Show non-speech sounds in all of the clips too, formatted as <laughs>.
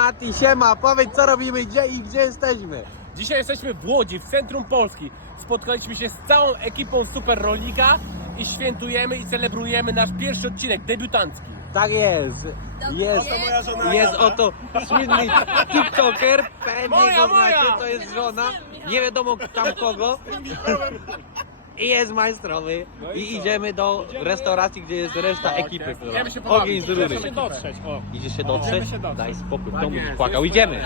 Mati, siema, powiedz co robimy gdzie i gdzie jesteśmy. Dzisiaj jesteśmy w Łodzi, w centrum Polski. Spotkaliśmy się z całą ekipą Super Rolnika i świętujemy i celebrujemy nasz pierwszy odcinek debiutancki. Tak jest. Jest, jest oto słynny TikToker, pewnie Moja, go znacie, moja! to jest żona, nie wiadomo tam kogo. I jest majstrowy i idziemy do restauracji, gdzie jest reszta ekipy. Idziemy się Ogień z rury. idziemy się dotrzeć. O. Idziesz się dotrzeć? się dotrzeć. Daj spokój, Tak domu jest, płakał. jest Idziemy.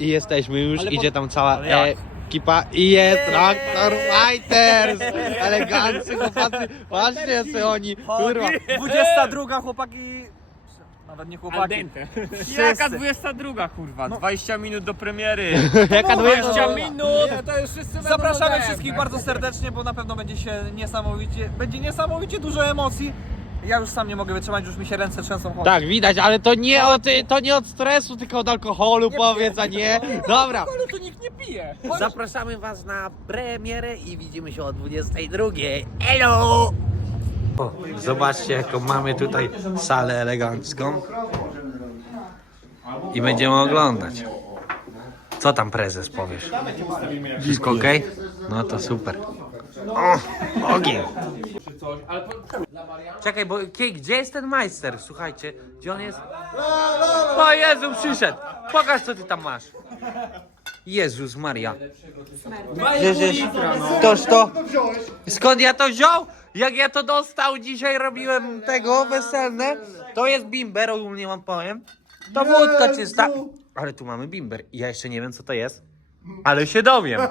I jesteśmy już, idzie tam cała jak? ekipa i jest Traktor Fighters! Elegancy chłopacy, patrzcie co oni, kurwa. 22 chłopaki. Nawet nie Al chłopaki. dente. Jaka 22 kurwa? 20 minut do premiery. Jaka 20 dwójka? minut! to już wszyscy Zapraszamy wszystkich bardzo serdecznie, bo na pewno będzie się niesamowicie, będzie niesamowicie dużo emocji. Ja już sam nie mogę wytrzymać, już mi się ręce trzęsą. Chodź. Tak, widać, ale to nie od, to nie od stresu, tylko od alkoholu powiedz, a nie. Dobra. Ale tu nikt nie pije. Zapraszamy Was na premierę i widzimy się o 22. Elo! Zobaczcie, jaką mamy tutaj salę elegancką. I będziemy oglądać. Co tam prezes powiesz? Wszystko ok? No to super. O, ogień. Czekaj, bo gdzie jest ten majster? Słuchajcie, gdzie on jest? O Jezu, przyszedł. Pokaż co ty tam masz. Jezus Maria. Toż to. Skąd ja to wziął? Jak ja to dostał, dzisiaj robiłem tego weselne. To jest bimber, ogólnie wam powiem. To wódka czysta. Ale tu mamy bimber. I ja jeszcze nie wiem co to jest. Ale się dowiem. <laughs>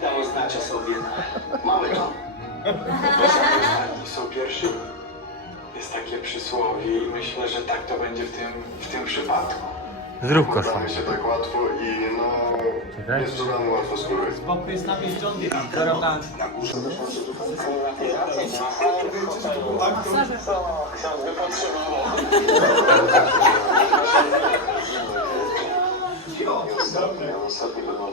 dało znać o sobie. Mamy to. Ostatni są pierwsi. Jest takie przysłowie i myślę, że tak to będzie w tym, w tym przypadku. Zrób Wkładamy się tak łatwo i no nie sprzedamy łatwo skóry. Boku jest napis John Deere. Zarobany. Ostatni będą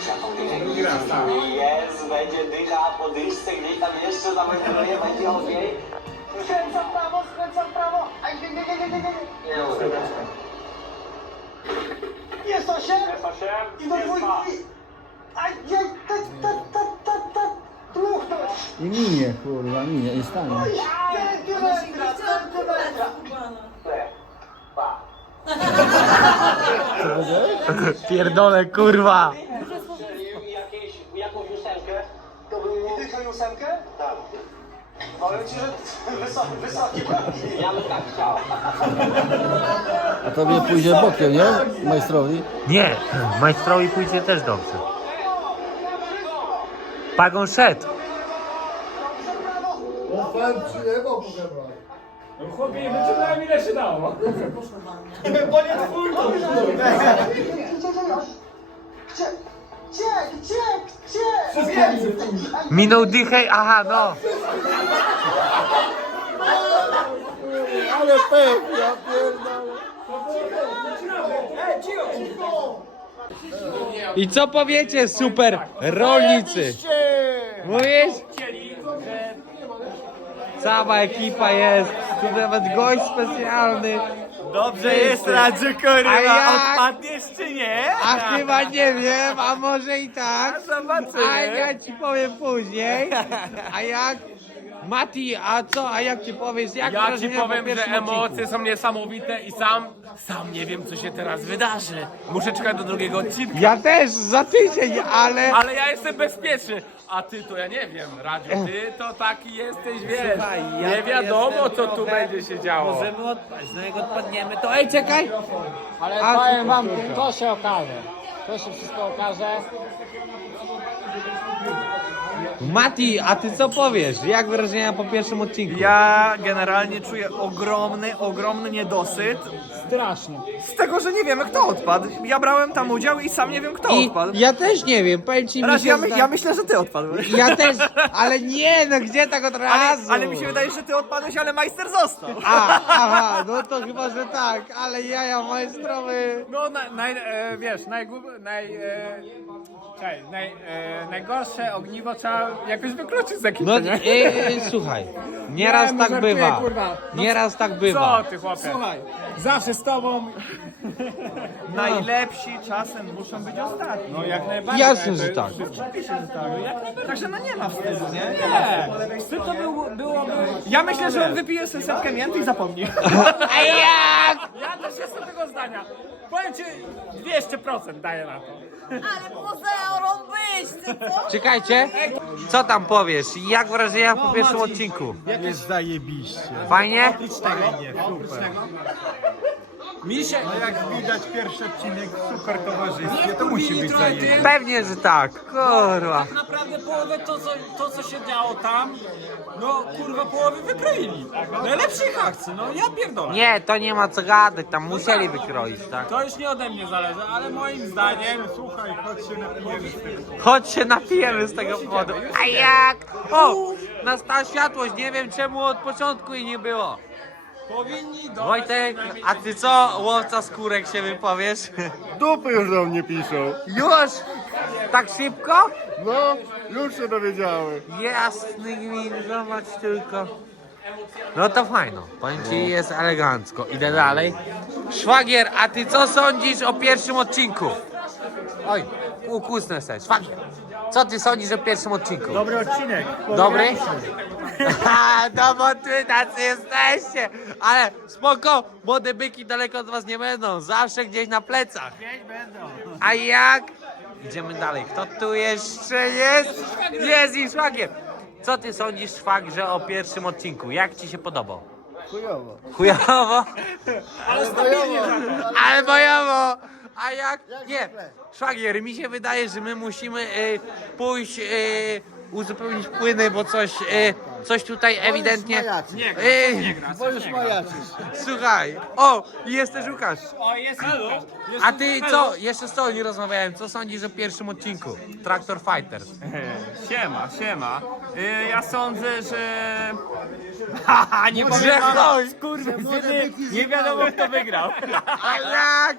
nie skręca, prosto. Jest, będzie dycha po dyszce, gdzieś tam jeszcze zawędruje, będzie ogień. Skręca w prawo, skręca w prawo. Aj, nie, nie, nie, nie, nie, nie. Nie no, Jest osiem. Jest osiem, I do dwójki. Aj, nie, ta, ta, ta, ta, ta. Dmuchnąć. I minie, kurwa, minie, i stanie. Centymetra, centymetra. <laughs> Pierdolę, kurwa. To nie tylko ósemkę? Tak. Powiem ci, że <laughs> wysoki, wysoki bramki. Ja bym tak chciał. A tobie pójdzie bokiem, nie? Majstrowi. Nie, majstrowi pójdzie też dobrze. Pagon szedł. Chłopie, wyciągnąłem ile się dało. Gdzie? Gdzie? Minął dychę, aha, no. Ale pech, ja pierdolę. I co powiecie, super rolnicy? Mówisz? Cała ekipa jest, tu nawet gość specjalny. Dobrze jest, Radziu, A kurwa. jak? Odpadniesz czy nie? A chyba nie wiem, a może i tak. Zobaczymy. A ja ci powiem później. A jak? Mati, a co, a jak ci powiesz, jak Ja ci wrażenia po powiem, że pierwszym emocje odcinku? są niesamowite i sam, sam nie wiem co się teraz wydarzy. Muszę czekać do drugiego odcinka. Ja też, za tydzień, ale... Ale ja jestem bezpieczny, a ty to ja nie wiem, Radziu, ty to taki jesteś, wiesz, nie wiadomo co tu będzie się działo. Możemy odpaść, no jak odpadniemy to... Ej, czekaj! Ale A, powiem wam, to się okaże. To się wszystko okaże. Mati, a ty co powiesz? Jak wrażenia po pierwszym odcinku? Ja generalnie czuję ogromny, ogromny niedosyt Strasznie. z tego, że nie wiemy kto odpadł. Ja brałem tam udział i sam nie wiem kto I odpadł. ja też nie wiem, powiem ci, mi Raz, się ja, my, zda- ja myślę, że ty odpadłeś. Ja też, ale nie, no gdzie tak od Ale, razu? ale mi się wydaje, że ty odpadłeś, ale majster został. A, aha, no to chyba, że tak, ale jaja majstrowy. No, na, naj, e, wiesz, najgub, naj, e, czekaj, naj, e, najgorsze ogniwo trzeba jakoś wykluczyć z ekipy, No, nie? e, e, słuchaj, nieraz Nie, no tak żartuję, bywa. kurwa. No Nieraz tak bywa. Co ty, chłopie? Słuchaj, zawsze z tobą, Najlepsi czasem muszą być ostatni. no jak najbardziej. Jasne, że tak. że tak. Także no nie ma wstydu, nie? Nie, wstyd to był, byłoby... Ja myślę, że on wypije sobie setkę mięty i zapomni. <laughs> A jak? Ja też jestem tego zdania. Powiem ci, 200% daję na to. Ale muzeum co? Czekajcie, co tam powiesz? Jak wrażenia po pierwszym odcinku? Jest zajebiście. Fajnie? Mi się... No jak widać pierwszy odcinek super towarzystwie, to musi być zajebiście. Pewnie, że tak, kurwa. Tak naprawdę połowę to co, to, co się działo tam, no kurwa połowy wykroili. Najlepszych akcji, no ja pierdolę. Nie, to nie ma co gadać, tam musieli wykroić, tak? To już nie ode mnie zależy, ale moim zdaniem... Słuchaj, chodź się napijemy z tego. Chodź się napijemy z tego powodu. A jak? O! Nastała światłość, nie wiem czemu od początku jej nie było. Powinni do... Wojtek, a ty co, łowca skórek się wypowiesz? Dupy już do mnie piszą. Już? Tak szybko? No, już się dowiedziałem. Jasny gwint, zobacz tylko. No to fajno, powiem ci, jest elegancko. Idę dalej. Szwagier, a ty co sądzisz o pierwszym odcinku? Oj, ukusnę se. Szwagier, co ty sądzisz o pierwszym odcinku? Dobry odcinek. Dobry? Ha, no bo ty tacy jesteście. Ale spoko, młode byki daleko od was nie będą. Zawsze gdzieś na plecach. A jak? Idziemy dalej. Kto tu jeszcze jest? Jest i szwagier. Co ty sądzisz, szwagrze, o pierwszym odcinku? Jak ci się podobał? Chujowo. Chujowo? Ale bojowo. Ale bojowo! A jak? Nie, szwagier, mi się wydaje, że my musimy y, pójść, y, uzupełnić płyny, bo coś, y, coś tutaj ewidentnie... majaczy. Nie, Bo już majaczysz. Słuchaj, o, i jest też Łukasz. O, jest Halo. A ty co, jeszcze z tobą nie rozmawiałem, co sądzisz o pierwszym odcinku? Traktor Fighters. <laughs> Siema, siema. Y, ja sądzę, że... Haha, <laughs> nie powiem wam, kurwa, nie wiadomo kto wygrał. A jak?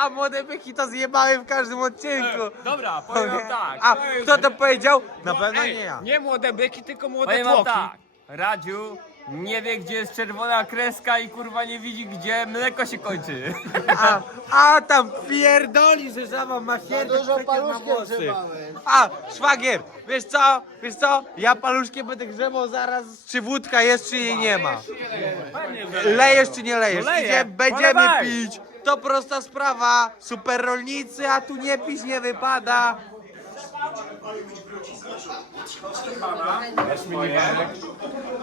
A młode byki to zjebały w każdym odcinku. Dobra, powiem wam tak. A kto to powiedział? Na pewno nie ja. Nie młode byki, tylko młode Powiem wam tłoki. tak. Radziu nie wie gdzie jest czerwona kreska i kurwa nie widzi gdzie mleko się kończy. A, a tam pierdoli, że żaba ma sierdę Dużo paluszkiem włosy. grzebałem. A, szwagier, wiesz co, wiesz co, ja paluszkiem będę grzebał zaraz, czy wódka jest, czy jej nie ma. Lejesz, czy nie lejesz? No. Idzie, będziemy Polewaj. pić, to prosta sprawa, super rolnicy, a tu nie pić nie wypada.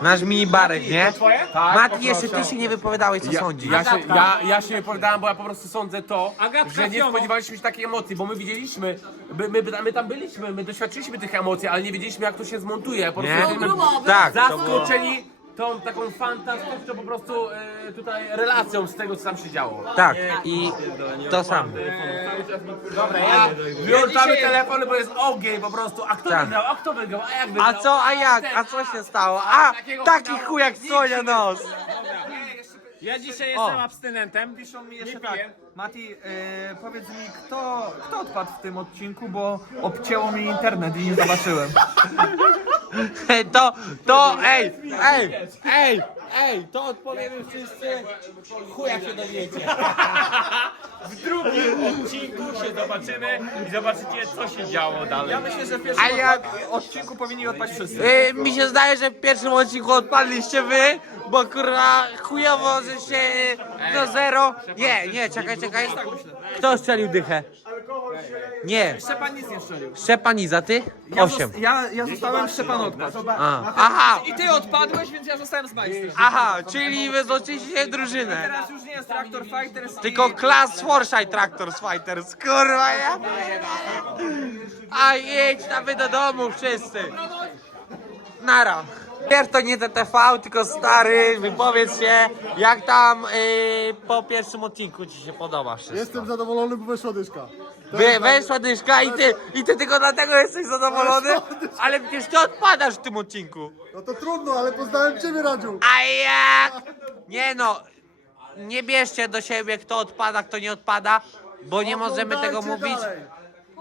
Nasz mini barek, nie? Tak, Mati, jeszcze ty się nie wypowiadałeś, co sądzisz. Ja się, ja, ja się nie powiedziałem, bo ja po prostu sądzę to, Agatka że nie Fiono. spodziewaliśmy się takiej emocji, bo my widzieliśmy, my, my, my tam byliśmy, my doświadczyliśmy tych emocji, ale nie wiedzieliśmy jak to się zmontuje. Po prostu Nie? jesteśmy Tak, to było. zaskoczeni tą taką fantastyczną po prostu e, tutaj relacją z tego, co tam się działo. Tak, i to samo. Dobra, ja wyłączamy telefony, bo jest ogień po prostu, a kto Tak. wygrał, a kto wygrał, a jak wygrał? A co, a jak, a co się stało? A, taki chuj jak Sonia nos. Ja dzisiaj O. jestem abstynentem. Piszą mi jeszcze tak. Mati, e, powiedz mi, kto, kto odpadł w tym odcinku, bo obcięło mi internet i nie zobaczyłem. <laughs> To, to, ej, ej, ej, ej, to odpowiemy wszyscy. Chuja się dowiecie. <laughs> W drugim odcinku się zobaczymy i zobaczycie co się działo dalej. Ja myślę, że w pierwszym A ja- odpa- odcinku powinni odpaść wszyscy. Yy, mi się zdaje, że w pierwszym odcinku odpadliście wy, bo kurwa chujowo, że się do zero. Nie, nie, czekaj, czekaj. Kto strzelił dychę? Nie, Szczepan nic nie strzelił. Szczepaniza, ty? Ja, Osiem. zos- ja, ja zostałem Szczepan odpadł. A, aha, I ty odpadłeś, więc ja zostałem z majstrem. aha, czyli wy złoczyliście drużynę. Teraz już nie jest Traktor Fighters Tylko i... Class Foresight Tractors Fighters, kurwa ja pierdolę. A jedź na wy do domu wszyscy. Nara. Pierw to nie TTV, tylko stary, wypowiedz się, jak tam yy, po pierwszym odcinku ci się podoba wszystko. Jestem zadowolony, bo weszła dyszka. Wy, weszła dyszka i ty, i ty tylko dlatego jesteś zadowolony, ale przecież ty odpadasz w tym odcinku. No to trudno, ale poznałem ciebie, Radziu. A jak? Nie no, nie bierzcie do siebie kto odpada, kto nie odpada, bo nie możemy tego Oglądajcie mówić. dalej.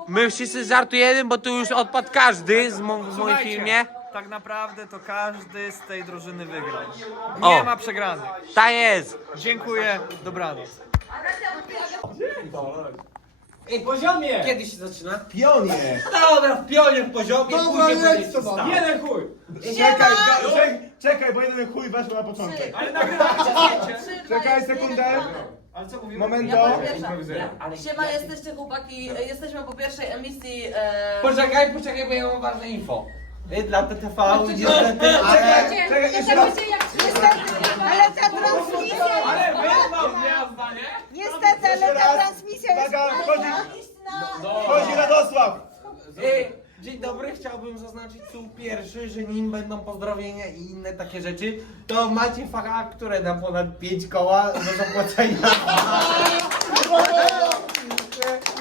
My wszyscy żartujemy, bo tu już odpadł każdy z mo- w moim filmie. Tak naprawdę to każdy z tej drużyny wygrał. O. Nie ma przegranych. Ta jest. Dziękuję, dobranoc. Kiedy się zaczyna? Pionie! Dobra, w pionie w poziomie, Dobra, jedź to mam. Jeden chuj! Siema! Czekaj, czekaj, bo jeden chuj weszł na początek. Czekaj sekundę. Momento. Siema, jesteście chłopaki, jesteśmy po pierwszej emisji... E... Poczekaj, poczekaj, bo ja mam ważne info. Dla TTV niestety, Czekaj, czekaj, jeszcze raz. Ale ta transmisja... Ale wyznał gwiazda, nie? Niestety, ale ta transmisja jest... Uwaga, wchodzi, No. wchodzi Radosław. Ej, Dzień dobry, chciałbym zaznaczyć tu pierwszy, że nim będą pozdrowienia i inne takie rzeczy, to macie facha, które na ponad 5 koła do zapłacenia.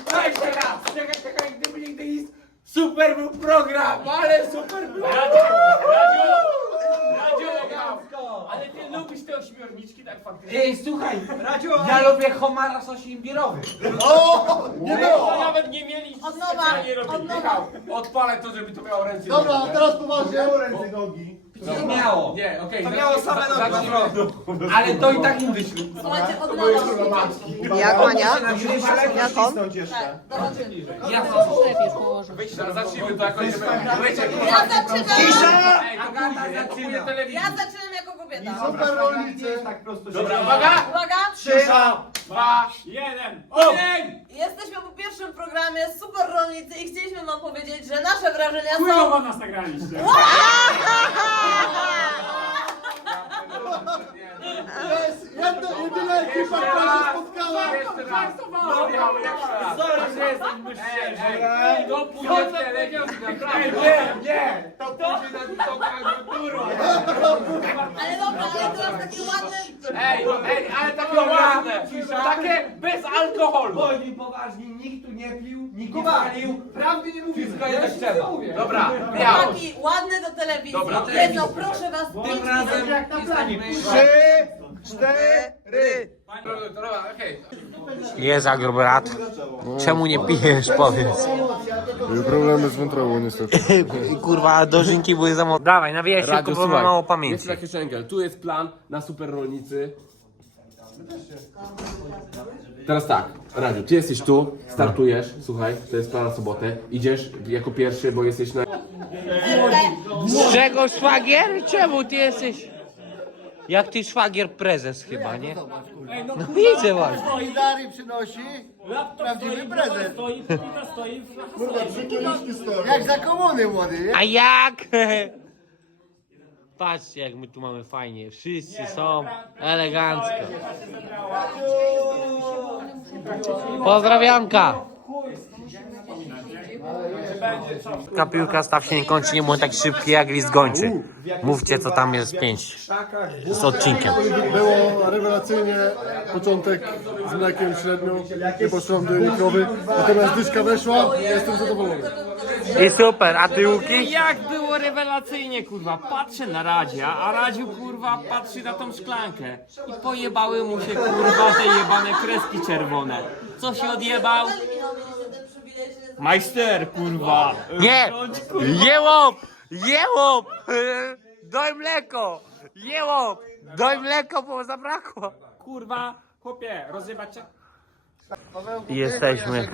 Czekaj, czekaj, czekaj, czekaj, gdyby nigdy nic, super był program, ale super był Radziu, Radziu, Radziu, ale ty lubisz te ośmiorniczki tak faktycznie? Ej, słuchaj, ja lubię homara sos imbirowy. Nie było! Nawet nie mieli Od nowa, specjalnie robić. od nowa. Michał, odpalę to, żeby to miało ręce. Dobra, a teraz poważnie. Ręce i nogi. Nie miało, Nie, okej. To miało same nogi, ale to i tak im wyszli. Słuchajcie, od nowa. Jak Mania? Jak on? Zobaczymy. Ja Wyjdź, Zacznijmy to jakoś, Ja zaczynam! Ej, to ja kupuję telewizję. Ja zaczynam jako kobieta. Super rolnicy. Dobra, uwaga! Uwaga! Cisza! Dwa, jeden, ogień! Jesteśmy po pierwszym programie Super Rolnicy i chcieliśmy wam powiedzieć, że nasze wrażenia są... nas nagraliście. Jest jedna, jedyna ekipa, która się spotkała. Sorry, że jesteśmy szczerzy. To pójdzie w telewizji, naprawdę. Nie, nie! To pójdzie na turu. Ale dobra, ale teraz takie ładne... Ej, ej, ale takie ładne. Takie bez alkoholu. Boli poważnie, nikt tu nie pił, nikt nie palił. Prawdy nie mówimy. Wszystko jest trzeba. Dobra, miał. Chłopaki, ładne do telewizji. Dobra, Jedno, proszę was, Tym pięć razem minut. jesteśmy... Trzy, cztery. Jest agrobrat. Czemu nie pijesz, powiedz. Problemy z wątrobą niestety. <laughs> Kurwa, dożynki były za mocne. Dawaj, nawijaj szybko, bo mam mało Jest pamięci. taki. Tu jest plan na super rolnicy. Teraz tak, Radziu, ty jesteś tu, startujesz, słuchaj, to jest plan na sobotę, idziesz jako pierwszy, bo jesteś na... Z czego szwagier? Czemu ty jesteś? Jak ty szwagier prezes chyba, nie? No widzę właśnie. I Dari przynosi prawdziwy prezent. Kurwa, trzy kieliszki stoją. Jak za komuny młody, nie? A jak? <laughs> Patrzcie jak my tu mamy fajnie. Wszyscy są elegancko. Pozdrawianka. Ta piłka staw się nie kończy, nie było tak szybki jak list gończy. Mówcie co tam jest pięć z odcinkiem. Było rewelacyjnie, początek z mlekiem średnio, nie poszłam do krowy, natomiast dyszka weszła, ja jestem zadowolony. I super, a ty Łuki? Jak było rewelacyjnie, kurwa. Patrzę na Radzia, a Radziu, kurwa, patrzy na tą szklankę. I pojebały mu się, kurwa, te jebane kreski czerwone. Co się odjebał? Majster, kurwa. Nie! Jełop! Jełop! Doj mleko! Jełop! Doj mleko, bo zabrakło. Kurwa, chłopie, cię? Pawełku, Jesteśmy.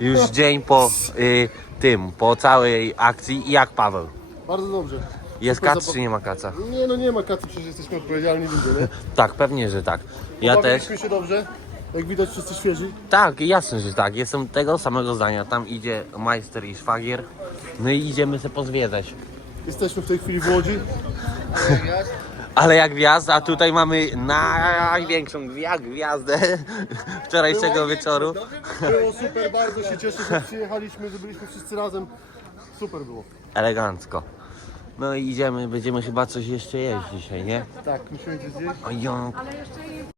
Już dzień po y, tym, po całej akcji. I Jak Paweł? Bardzo dobrze. Jest kac czy nie ma kaca? Nie no nie ma kacy, przecież jesteśmy odpowiedzialni ludzie, nie? Tak, pewnie, że tak. Ja też. Się dobrze. Jak widać wszyscy świeży. Tak, jasne, że tak. Jestem tego samego zdania. Tam idzie majster i szwagier. No i idziemy se pozwiedzać. Jesteśmy w tej chwili w Łodzi. <laughs> Ale jak gwiazda, a tutaj mamy największą gwia- gwiazdę <laughs> wczorajszego wieczoru. Było super, bardzo się cieszę, że przyjechaliśmy, że byliśmy wszyscy razem. Super było. Elegancko. No i idziemy, będziemy chyba coś jeszcze jeść dzisiaj, nie? Tak, musimy gdzieś zjeść.